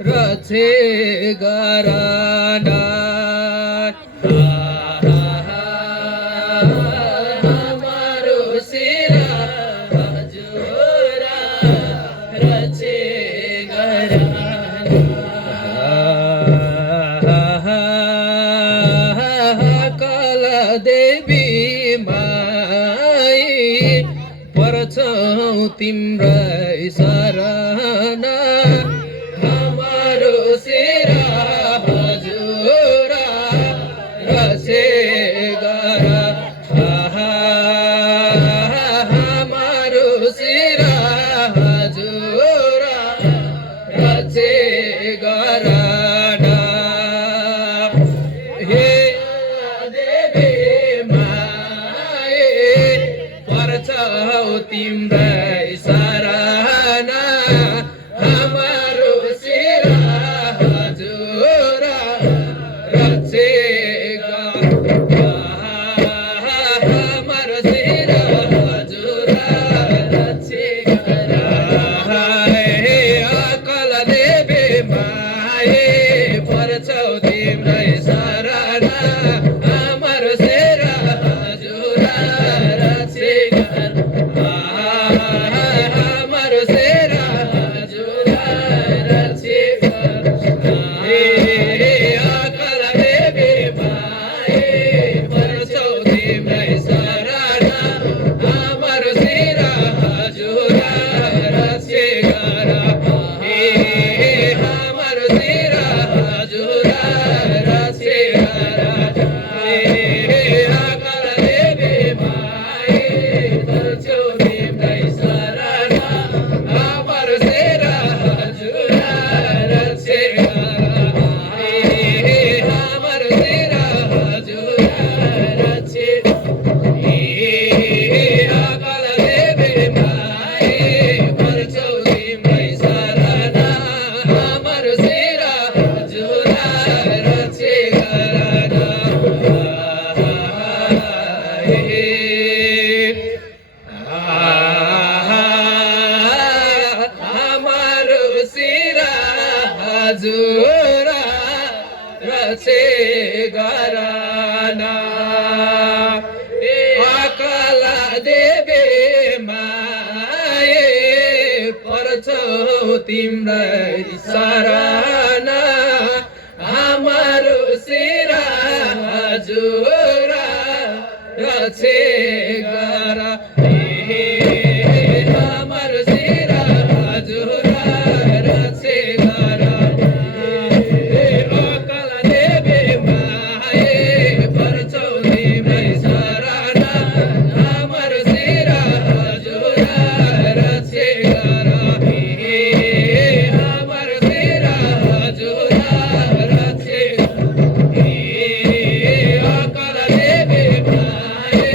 रचे गराना हमारो सिरा हजुरा रचे गराना कल देवी माई पर्छौ तिम्रै शरणा हमारो सिरा हजुरा रचे गरा हमारो सिरा हजुरा रचे गराना हे देवी माए पर्छौ तिम्रै शरणा हमारो सिरा हजुरा रचे हमारो सिरा हजुरा रचे अकल देवी माए पर्छौ तिम्रै शरणा हमारो सिरा हजुरा रचे हमारो सिरा हजुरा रचे अकल देवी माए पर्छौ तिम्रै शरणा हमारो सिरा हजुरा रचे हमारो सिरा हजुरा रचे अकल देवी माए पर्छौ तिम्रै शरणा हमारो सिरा हजुरा रचे हमारो सिरा हजुरा रचे अकल देवी माए पर्छौ तिम्रै शरणा हमारो सिरा हजुरा रचे हमारो सिरा हजुरा रचे गराना अकल देवी माए पर्छौ तिम्रै शरणा हमारो सिरा हजुरा रचे गरा हमारो सिरा हजुरा रचे गरा अकल देवी माए पर्छौ तिम्रै शरणा हमारो सिरा हजुरा रचे गरा हमारो सिरा हजुरा रचे अकल देवी माए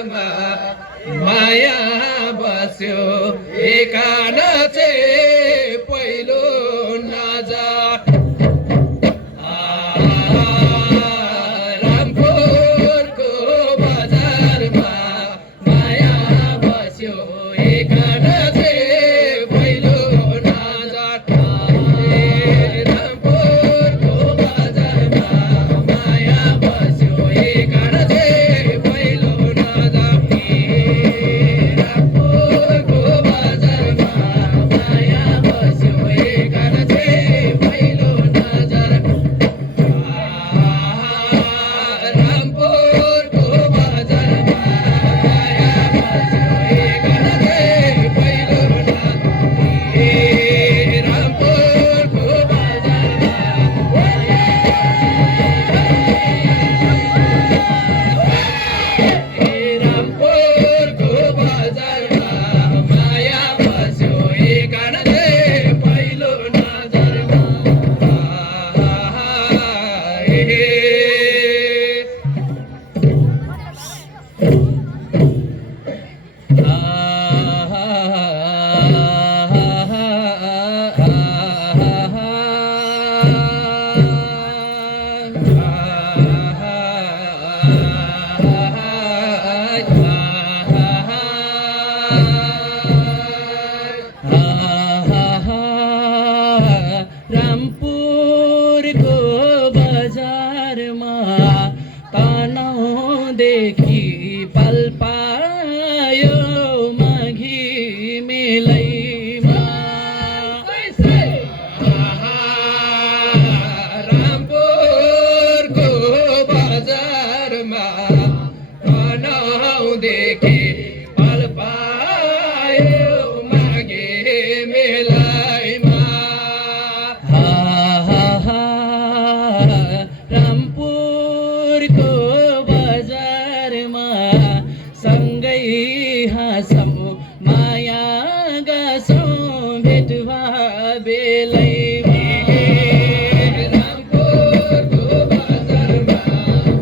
बजारमा माया बस्यो एकान चाहिँ पहिलो नजर रामपुरको बजारमा माया बस्यो एकान चाहिँ पहिलो नजर रामपुरको बजारमा माया बस्यो एकान चाहिँ पहिलो नजर रामपुरको बजारमा माया बस्यो एकान चाहिँ पहिलो नजर रामपुरको बजारमा माया बस्यो एकान चाहिँ पहिलो नजर रामपुरको बजारमा रामपुरको बजारमा माया बस्यो एकान चाहिँ पहिलो नजरमा रामपुरको बजारमा तनाउदेखि पाल पायो माघी मेलैमा रामपुरको बजारमा तनाउदेखि पाल पायो माघे मेलैमा रामपुरको बजारमा सँगै हाँसौँ माया गाँसौँ भेट बेलैमा रामपुरको बजारमा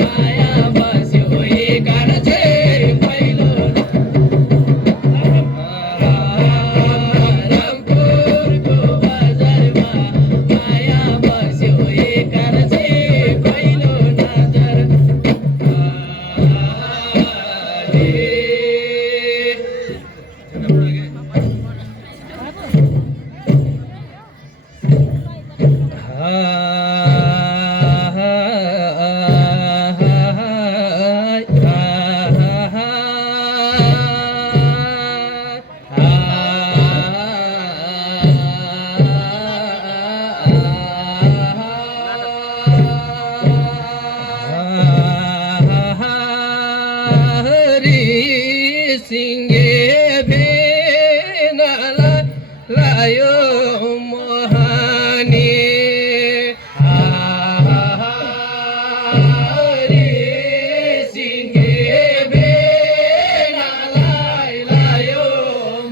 माया बस्यो एकान चाहिँ पहिलो रामपुरको बजारमा माया बस्यो एकान चाहिँ पहिलो नजर सिंगे भेनाला लायो मोहानी सिंगे भेनाला लायो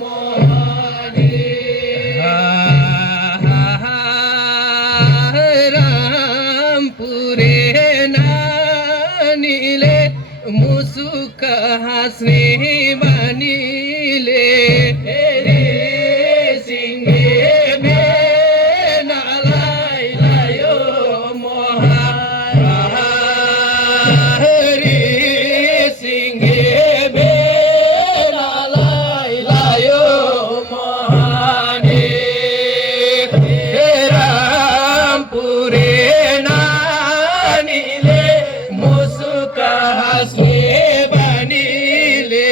मोहानी रामपुरे नानीले मुसुक हाँस्ने बानीले सिंगे भेनालाई लायो मोहारी सिंगे भेनालाई लायो मोहानी रामपुरे नानीले मुसुक हाँस्ने बानीले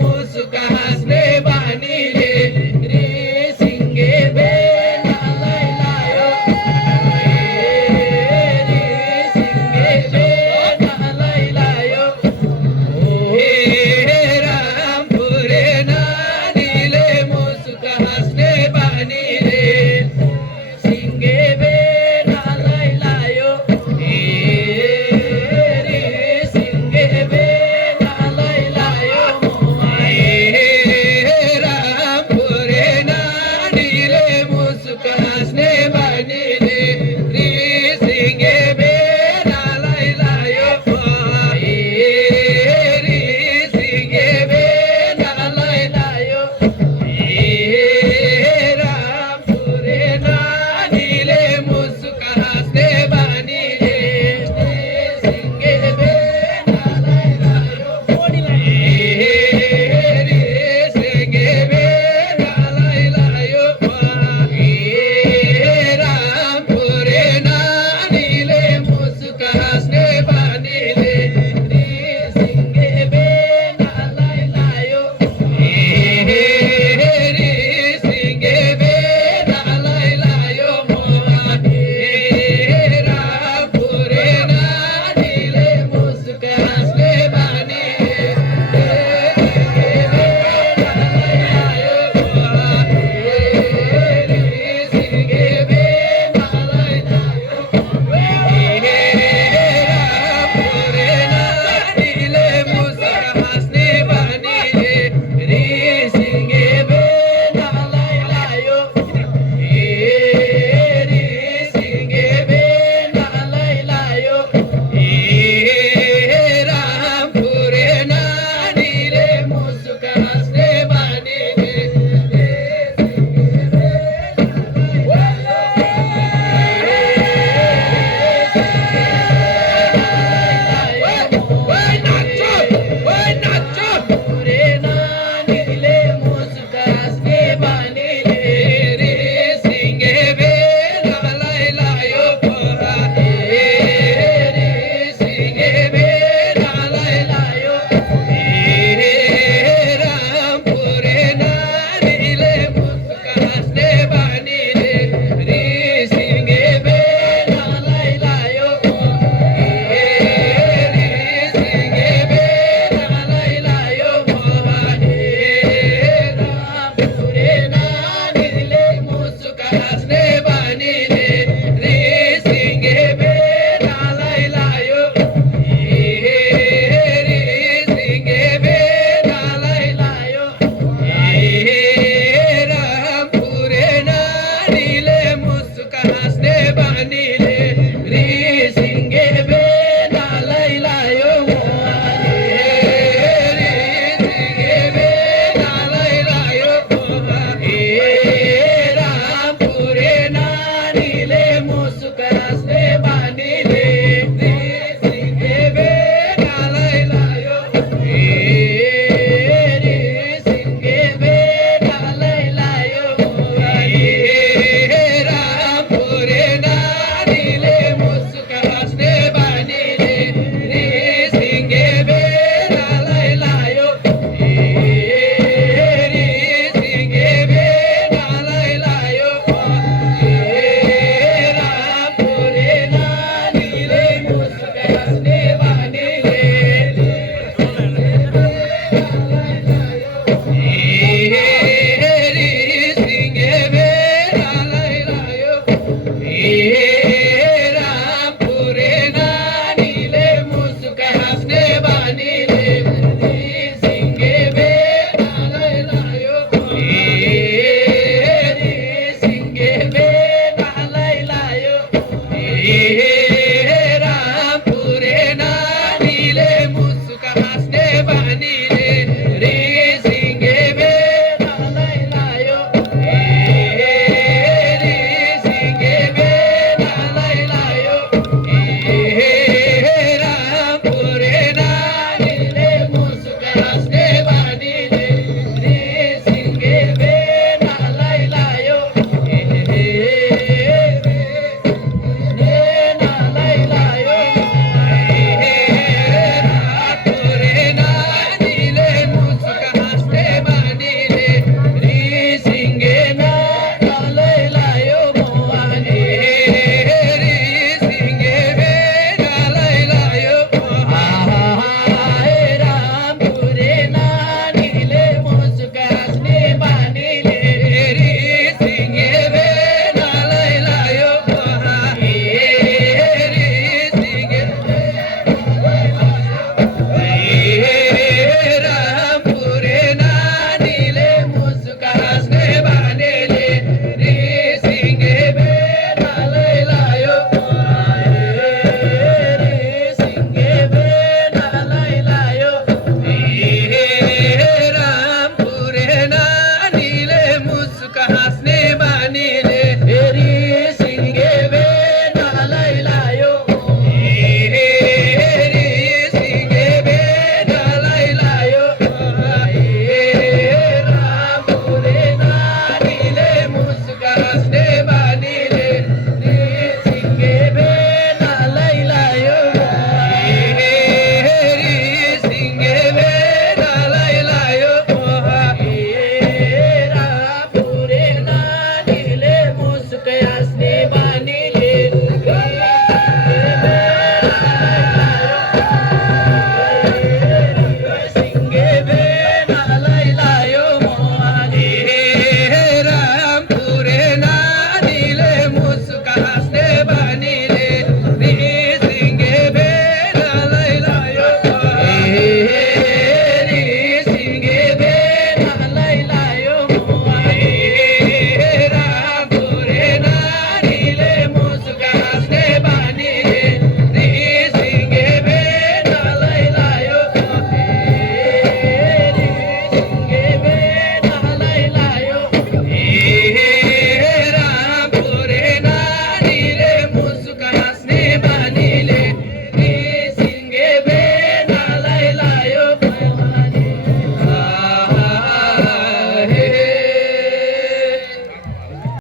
मुस्कान